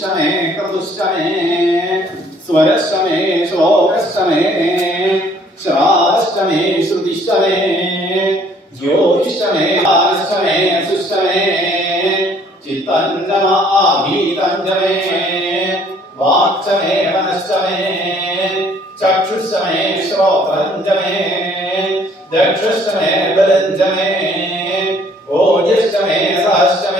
शमे क्रतुष्टमे स्वरश्रमे श्लोकश्रमे श्रावश्रमे श्रुतिश्रमे ज्योतिष्टमे आरश्रमे सुष्टमे चित्तञ्जम आभीतञ्जमे वाक्चमे मनश्चमे चक्षुष्टमे श्रोत्रञ्जमे दक्षुष्टमे बलञ्जमे ओजष्टमे सहष्टमे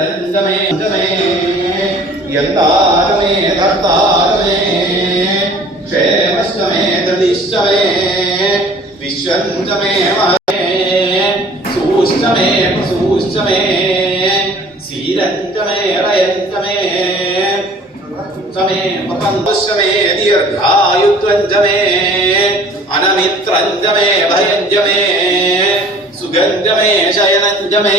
നെഞ്ചമേ നെഞ്ചമേ എന്താരമേ കർത്താരമേ ക്ഷേമശ്ചമേ ദൃഷ്ടമേ വിശ്വഞ്ചമേ സൂഷ്ടമേ സൂഷ്ടമേ ശീരഞ്ചമേ റയഞ്ചമേ സമേ പതന്തമേ ദീർഘായുത്വഞ്ചമേ അനമിത്രഞ്ചമേ ഭയഞ്ചമേ സുഗന്ധമേ ശയനഞ്ചമേ